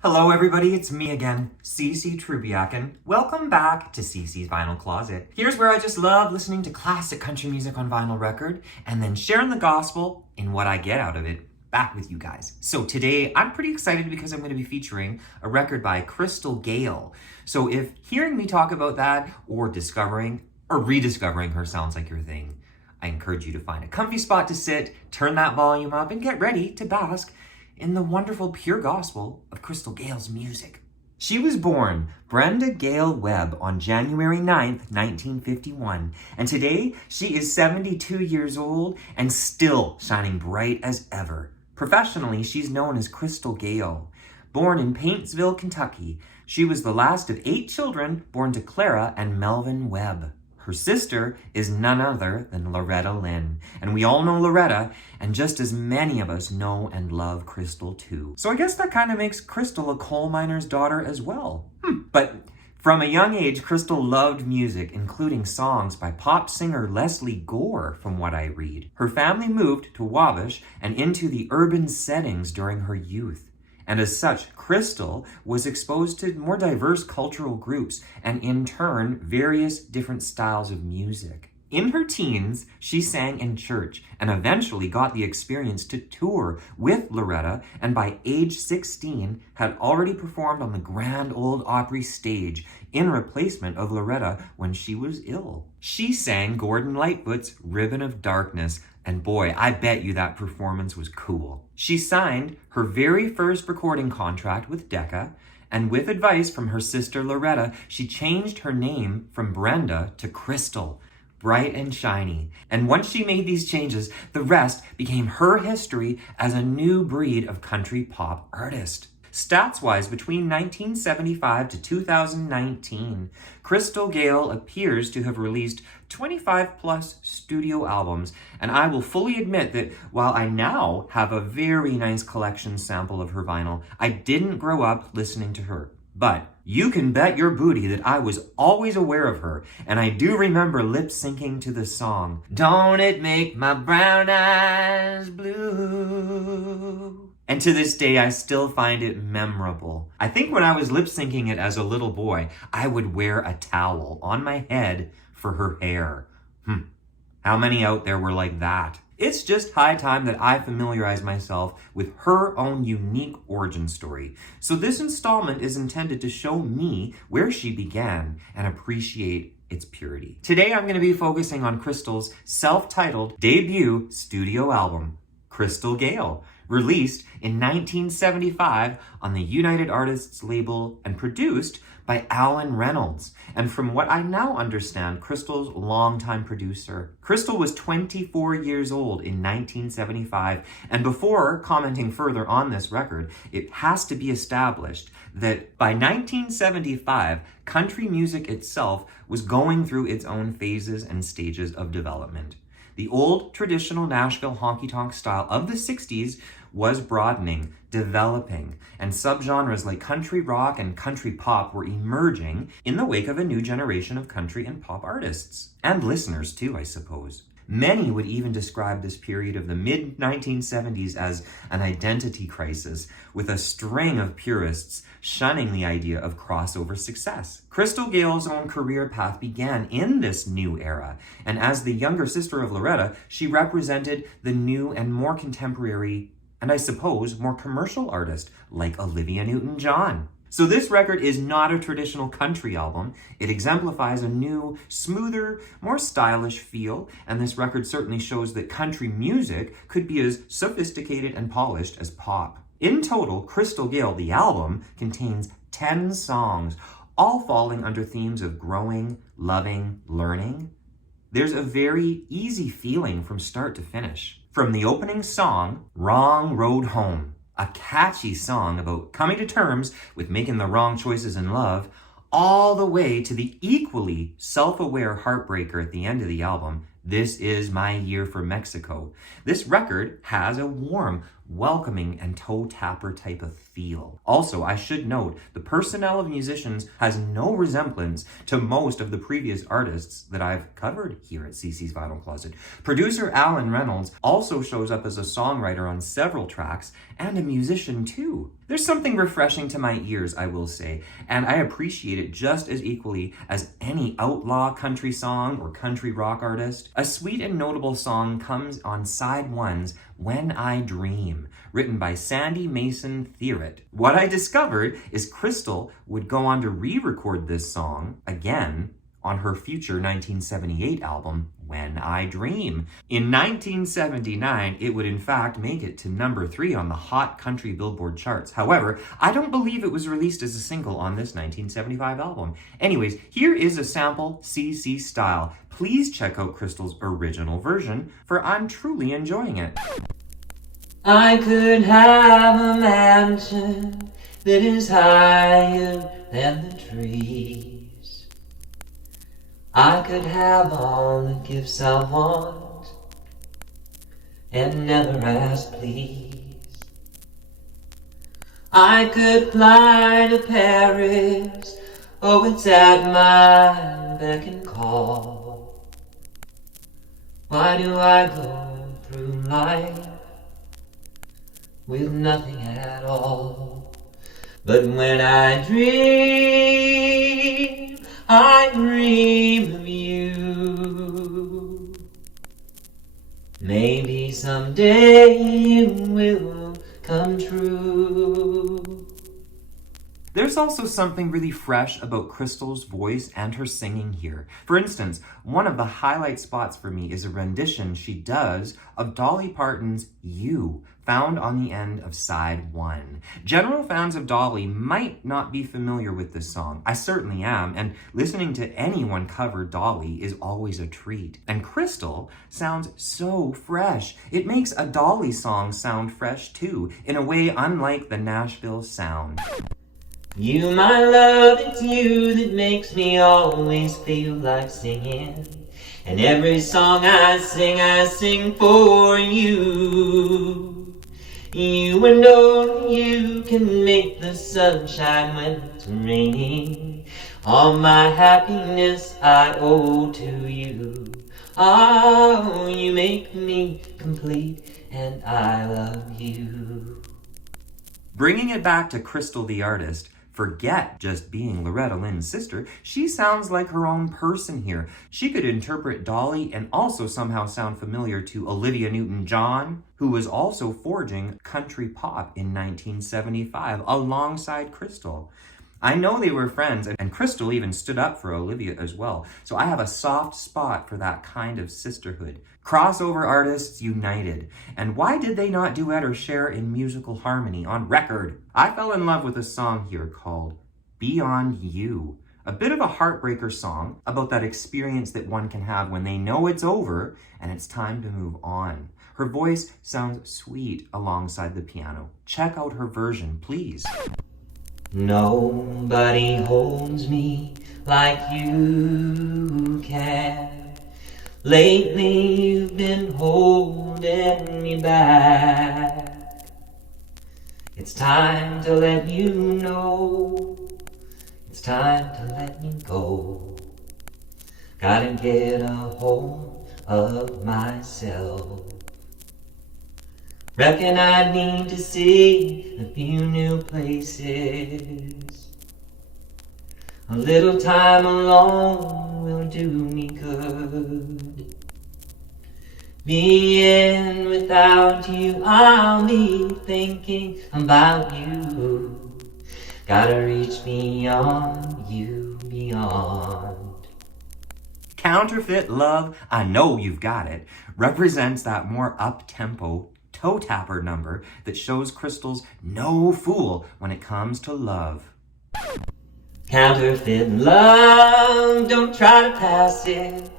Hello everybody, it's me again, Trubiak, and welcome back to Cece's Vinyl Closet. Here's where I just love listening to classic country music on vinyl record and then sharing the gospel in what I get out of it back with you guys. So today I'm pretty excited because I'm going to be featuring a record by Crystal Gayle. So if hearing me talk about that or discovering or rediscovering her sounds like your thing, I encourage you to find a comfy spot to sit, turn that volume up, and get ready to bask in the wonderful pure gospel of Crystal Gayle's music. She was born Brenda Gayle Webb on January 9th, 1951, and today she is 72 years old and still shining bright as ever. Professionally, she's known as Crystal Gayle. Born in Paintsville, Kentucky, she was the last of 8 children born to Clara and Melvin Webb. Her sister is none other than Loretta Lynn. And we all know Loretta, and just as many of us know and love Crystal too. So I guess that kind of makes Crystal a coal miner's daughter as well. But from a young age, Crystal loved music, including songs by pop singer Leslie Gore, from what I read. Her family moved to Wabash and into the urban settings during her youth. And as such, Crystal was exposed to more diverse cultural groups and in turn, various different styles of music. In her teens, she sang in church and eventually got the experience to tour with Loretta, and by age 16 had already performed on the Grand Ole Opry stage in replacement of Loretta when she was ill. She sang Gordon Lightfoot's Ribbon of Darkness, and boy, I bet you that performance was cool. She signed her very first recording contract with Decca, and with advice from her sister Loretta, she changed her name from Brenda to Crystal, bright and shiny. And once she made these changes, the rest became her history as a new breed of country pop artist. Stats-wise, between 1975 to 2019, Crystal Gayle appears to have released 25-plus studio albums, and I will fully admit that while I now have a very nice collection sample of her vinyl, I didn't grow up listening to her. But you can bet your booty that I was always aware of her, and I do remember lip-syncing to the song, "Don't It Make My Brown Eyes Blue?" And to this day, I still find it memorable. I think when I was lip-syncing it as a little boy, I would wear a towel on my head for her hair. How many out there were like that? It's just high time that I familiarize myself with her own unique origin story. So this installment is intended to show me where she began and appreciate its purity. Today, I'm going to be focusing on Crystal's self-titled debut studio album, Crystal Gayle, released in 1975 on the United Artists label and produced by Alan Reynolds, and from what I now understand, Crystal's longtime producer. Crystal was 24 years old in 1975, and before commenting further on this record, it has to be established that by 1975, country music itself was going through its own phases and stages of development. The old traditional Nashville honky-tonk style of the 60s was broadening, developing, and subgenres like country rock and country pop were emerging in the wake of a new generation of country and pop artists. And listeners too, I suppose. Many would even describe this period of the mid-1970s as an identity crisis, with a string of purists shunning the idea of crossover success. Crystal Gayle's own career path began in this new era, and as the younger sister of Loretta, she represented the new and more contemporary, and I suppose more commercial artist like Olivia Newton-John. So this record is not a traditional country album. It exemplifies a new, smoother, more stylish feel, and this record certainly shows that country music could be as sophisticated and polished as pop. In total, Crystal Gayle, the album, contains 10 songs, all falling under themes of growing, loving, learning. There's a very easy feeling from start to finish. From the opening song, Wrong Road Home, a catchy song about coming to terms with making the wrong choices in love, all the way to the equally self-aware heartbreaker at the end of the album, This Is My Year for Mexico. This record has a warm, welcoming and toe tapper type of feel. Also, I should note, the personnel of musicians has no resemblance to most of the previous artists that I've covered here at CC's Vinyl Closet. Producer Alan Reynolds also shows up as a songwriter on several tracks and a musician too. There's something refreshing to my ears, I will say, and I appreciate it just as equally as any outlaw country song or country rock artist. A sweet and notable song comes on side one's When I Dream, written by Sandy Mason Thierrett. What I discovered is Crystal would go on to re-record this song again on her future 1978 album, When I Dream. In 1979, it would in fact make it to number 3 on the Hot Country Billboard charts. However, I don't believe it was released as a single on this 1975 album. Anyways, here is a sample CC style. Please check out Crystal's original version, for I'm truly enjoying it. I could have a mansion that is higher than the trees. I could have all the gifts I want and never ask please. I could fly to Paris, oh, it's at my beck and call. Why do I go through life with nothing at all? But when I dream of you. Maybe someday it will come true. There's also something really fresh about Crystal's voice and her singing here. For instance, one of the highlight spots for me is a rendition she does of Dolly Parton's You, found on the end of side 1. General fans of Dolly might not be familiar with this song. I certainly am, and listening to anyone cover Dolly is always a treat. And Crystal sounds so fresh. It makes a Dolly song sound fresh too, in a way unlike the Nashville sound. You, my love, it's you that makes me always feel like singing. And every song I sing for you. You and only you can make the sun shine when it's raining. All my happiness I owe to you. Oh, you make me complete and I love you. Bringing it back to Crystal the artist, forget just being Loretta Lynn's sister. She sounds like her own person here. She could interpret Dolly and also somehow sound familiar to Olivia Newton-John, who was also forging country pop in 1975 alongside Crystal. I know they were friends, and Crystal even stood up for Olivia as well, so I have a soft spot for that kind of sisterhood. Crossover artists united. And why did they not duet or share in musical harmony on record? I fell in love with a song here called Beyond You. A bit of a heartbreaker song about that experience that one can have when they know it's over and it's time to move on. Her voice sounds sweet alongside the piano. Check out her version, please. Nobody holds me like you can. Lately you've been holding me back. It's time to let you know. It's time to let me go. Gotta get a hold of myself. Reckon I need to see a few new places. A little time alone will do me good. Being without you, I'll be thinking about you. Gotta reach beyond you, beyond. Counterfeit Love, I Know You've Got It, represents that more up-tempo toe tapper number that shows Crystal's no fool when it comes to love. Counterfeit love, don't try to pass it,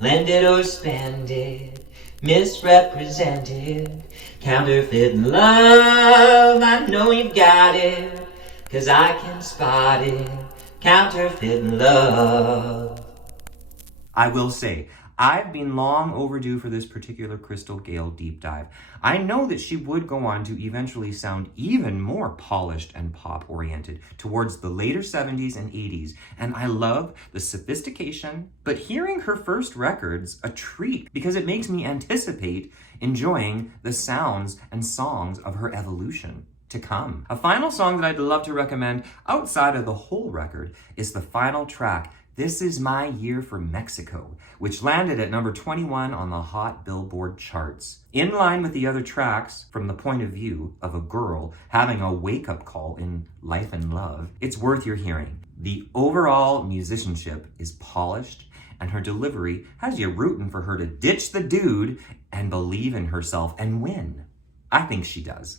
lend it or spend it, misrepresented. Counterfeit love, I know you've got it, 'cause I can spot it. Counterfeit love. I will say, I've been long overdue for this particular Crystal Gayle deep dive. I know that she would go on to eventually sound even more polished and pop-oriented towards the later 70s and 80s, and I love the sophistication, but hearing her first record's a treat because it makes me anticipate enjoying the sounds and songs of her evolution to come. A final song that I'd love to recommend outside of the whole record is the final track, This Is My Year for Mexico, which landed at number 21 on the Hot Billboard charts. In line with the other tracks, from the point of view of a girl having a wake-up call in life and love, it's worth your hearing. The overall musicianship is polished, and her delivery has you rooting for her to ditch the dude and believe in herself and win. I think she does.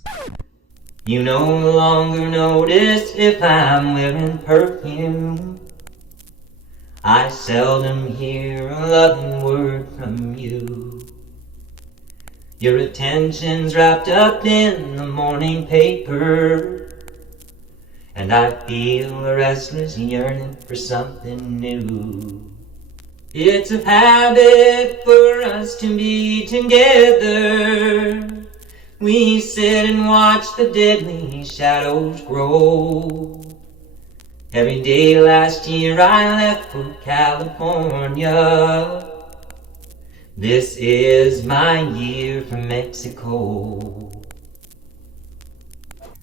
You no longer notice if I'm wearing perfume. I seldom hear a loving word from you. Your attention's wrapped up in the morning paper, and I feel a restless yearning for something new. It's a habit for us to be together. We sit and watch the deadly shadows grow. Every day last year I left for California. This is my year for Mexico.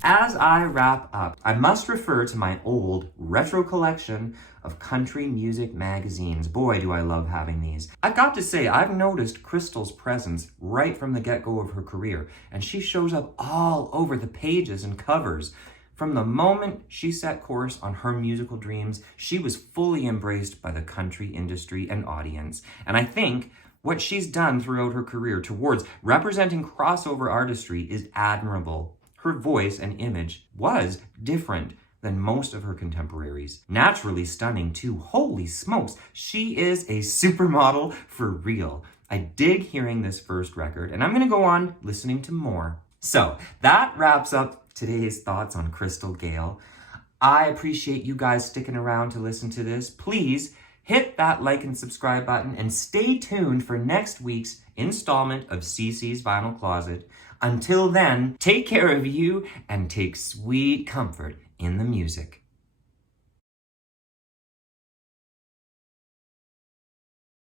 As I wrap up, I must refer to my old retro collection of country music magazines. Boy, do I love having these. I've got to say, I've noticed Crystal's presence right from the get-go of her career, and she shows up all over the pages and covers. From the moment she set course on her musical dreams, she was fully embraced by the country industry and audience. And I think what she's done throughout her career towards representing crossover artistry is admirable. Her voice and image was different than most of her contemporaries. Naturally stunning too. Holy smokes, she is a supermodel for real. I dig hearing this first record, and I'm gonna go on listening to more. So that wraps up today's thoughts on Crystal Gayle. I appreciate you guys sticking around to listen to this. Please hit that like and subscribe button and stay tuned for next week's installment of CC's Vinyl Closet. Until then, take care of you and take sweet comfort in the music.